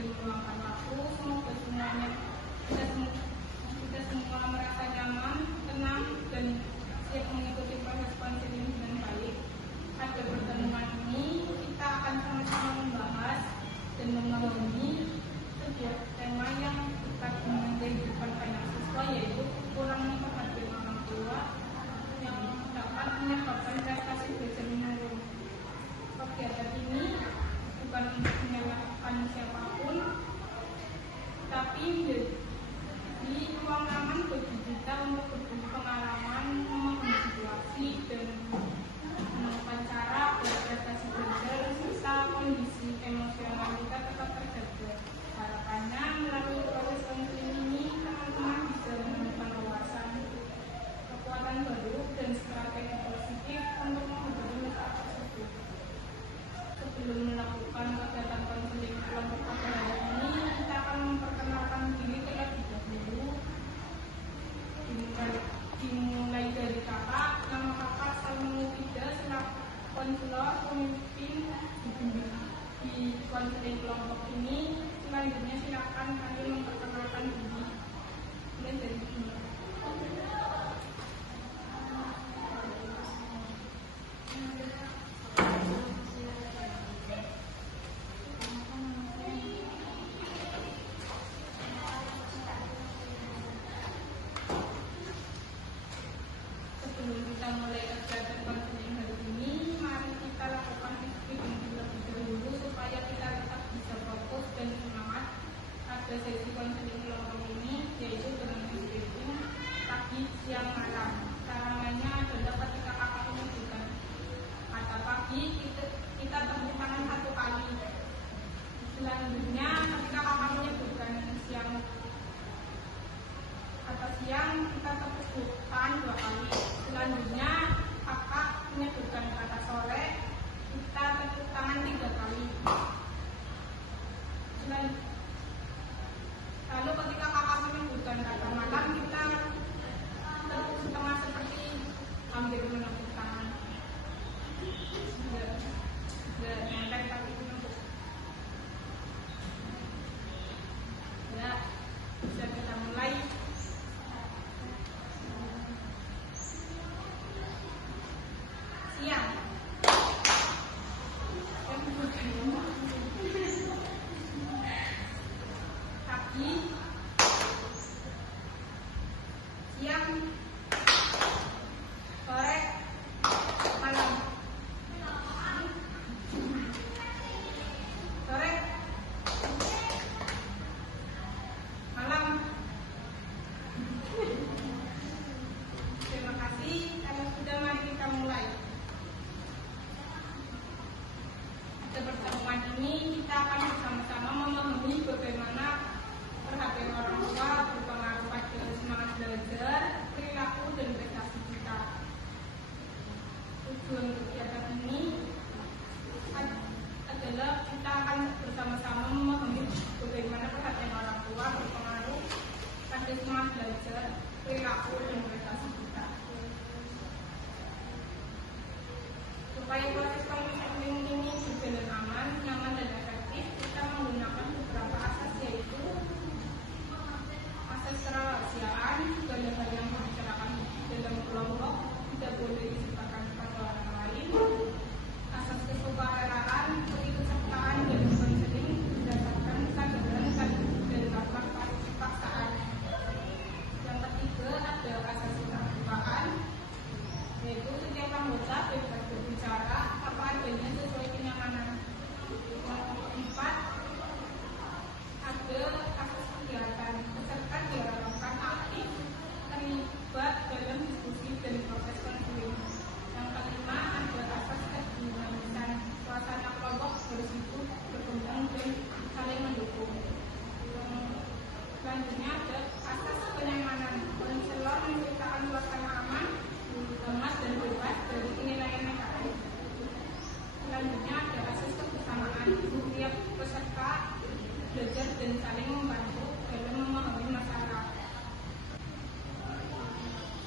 dan meluangkan waktu. Semoga semuanya kita semua merasa nyaman, tenang, dan siap mengikuti proses konseling dengan baik. Pada pertemuan ini kita akan sama-sama membahas dan memahami sebuah tema yang dekat dengan kehidupan banyak siswa, yaitu kurangnya perhatian orang tua yang dapat menyebabkan prestasi belajar menurun. Kegiatan ini bukan untuk menyalahkan siapapun, tapi menjadi ruang aman bagi kita untuk berbagi pengalaman, memahami situasi, dan menemukan cara agar prestasi belajar serta kondisi emosional kita tetap terjaga. Harapannya melalui proses konseling ini teman-teman bisa menemukan wawasan, kekuatan baru, dan strategi positif untuk menghadapi masalah tersebut. Sebelum melakukan kegiatan konseling kelompok pada hari ini, kita akan memperkenalkan diri terlebih dahulu. Dimulai dari kakak. Nama kakak Salma Mufida selaku konselor pemimpin di konseling kelompok ini. Selanjutnya silakan kami memperkenalkan diri. Mulai dari sini. Sebelum kita mulai kegiatan konseling hari ini, mari kita lakukan screening terlebih dahulu supaya kita tetap bisa fokus dan semangat pada sesi konseling kelompok ini, yaitu dengan screening pagi, siang, malam. Cara mainnya adalah ketika kakak menyebutkan kata pagi, kita tepuk tangan 1 kali. Selanjutnya ketika kakak menyebutkan kata siang, kita tepuk tangan 2 kali. Selanjutnya kakak menyebutkan kata sore, kita tepuk tangan 3 kali. Lalu ketika kakak menyebutkan kata malam, kita tepuk setengah seperti hampir menepuk tangan. Nyantai tapi menepuk. Ya, bisa kita mulai. Siang. Pagi. Siang. Sore. Malam. Sore. Malam. Terima kasih. Kalau sudah, mari kita mulai. Pada pertemuan ini kita akan bersama-sama memahami bagaimana perhatian orang tua berpengaruh pada semangat belajar, perilaku, dan prestasi kita. Tujuan kegiatan ini adalah kita akan bersama-sama memahami bagaimana perhatian orang tua berpengaruh pada semangat belajar, perilaku, dan prestasi kita. Supaya proses konseling ini berjalan aman, nyaman, dan efektif, kita menggunakan beberapa asas, yaitu asas kerahasiaan. Segala hal yang dibicarakan dalam kelompok tidak boleh disebarkan kepada orang lain. Asas kesukaraan, keikutsertaan dalam konseling berdasarkan kesadaran dan tanpa paksaan. Yang ketiga ada asas keterbukaan, yaitu setiap anggota bebas berbicara apa adanya sesuai kenyamanan. Yang keempat ada asas kegiatan, peserta diharapkan aktif terlibat dalam diskusi dan proses konseling. Yang kelima ada asas kedinamisan, suasana kelompok harus hidup, berkembang, dan saling mendukung. Selanjutnya ada asas kenyamanan, konselor menciptakan suasana aman, lemas, dan bebas dari penilaian negatif. Selanjutnya ada asas kebersamaan, setiap peserta belajar dan saling membantu dalam memahami masalah.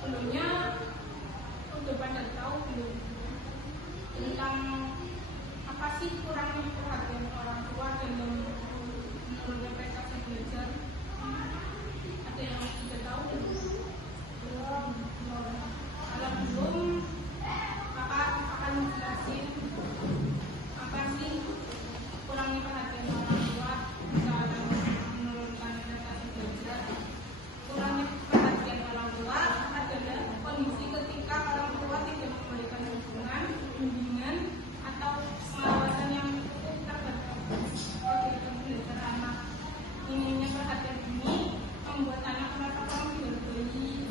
Sebelumnya, sudah pada tahu belum tentang apa sih kurangnya perhatian orang tua dalam membuat anak merasa kurang dihargai,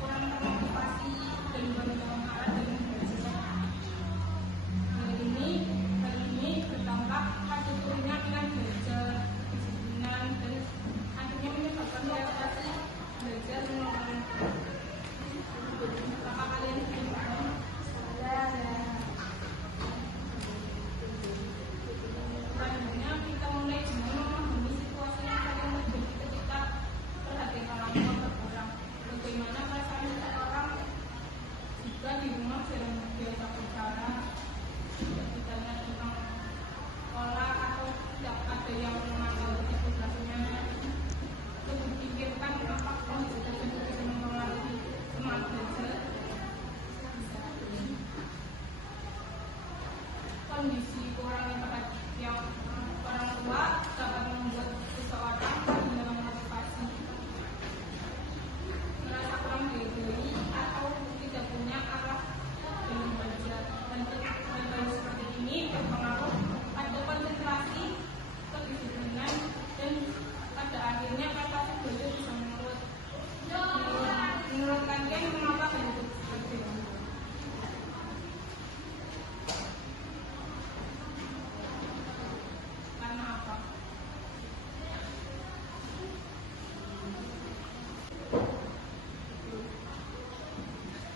kurang termotivasi, dan bersemangat dengan belajar. Hal ini berdampak pada turunnya minat belajar, kedisiplinan, dan akhirnya menyebabkan prestasi belajar menurun. Apakah kalian setuju? Selanjutnya kita mulai dengan memahami situasi yang paling terjadi ketika perhatian orang tua berkurang. Bagaimana perasaan seseorang jika di rumah jarang biasa bicara, ditanya tentang sekolah atau tidak ada yang mengambil tugasnya. Lebih pikirkan apakah bisa mempengaruhi semangat belajar. Kondisi kurangnya perhatian orang tua dapat membuat seseorang kehilangan motivasi, merasa kurang dihargai, atau tidak punya arah dalam belajar. Dan seperti ini berpengaruh pada konsentrasi, kedisiplinan, dan pada akhirnya prestasi belajar bisa menurun. Menurut kalian mengapa hal itu terjadi? Karena apa?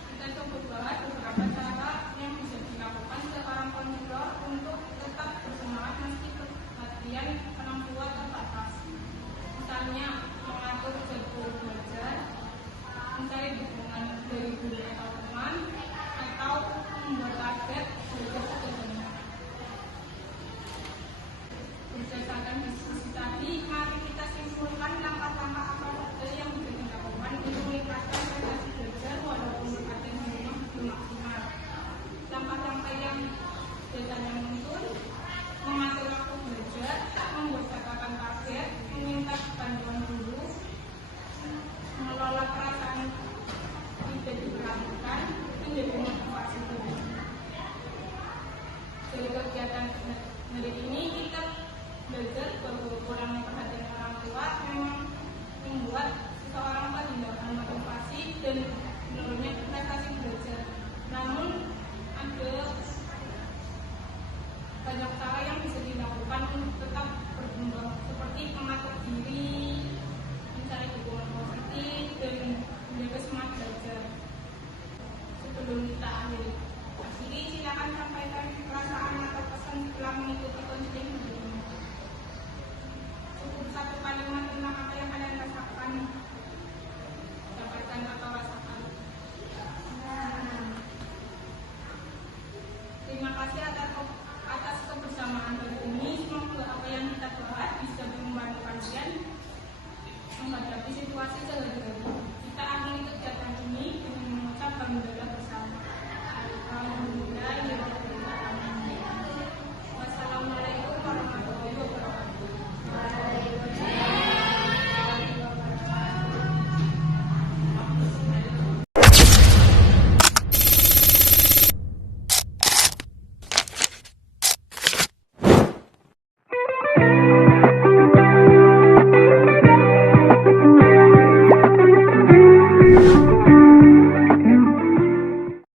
Kita coba bahas beberapa cara yang bisa dilakukan seorang pemula untuk tetap bersemangat meski perhatian orang tua terbatas. Misalnya mengatur jadwal belajar, mencari dukungan dari guru atau teman, atau membuat target belajar sederhana. Berdasarkan diskusi tadi, mari kita simpulkan langkah-langkah apa saja yang bisa dilakukan untuk meningkatkan prestasi belajar walaupun perhatian di rumah belum maksimal. Langkah-langkah yang biasanya muncul: mengatur waktu belajar, membuat catatan target, meminta bantuan guru, mengelola perasaan tidak diperhatikan, menjadi motivasi belajar. Dari kegiatan dari ini kita belajar bahwa kurangnya perhatian orang tua memang membuat seseorang kehilangan motivasi dan menurunnya prestasi belajar. Namun ada banyak cara yang bisa dilakukan untuk tetap berkembang, seperti mengatur diri, mencari dukungan positif, dan menjaga semangat belajar. Sebelum kita akhiri, silakan sampaikan perasaan atau pesan setelah mengikuti konseling ini. Cukup satu kalimat tentang apa yang kalian rasakan, dapatkan atau rasakan. Terima kasih atas kebersamaan hari ini. Semoga apa yang kita bahas bisa membantu kalian menghadapi situasi sehari-hari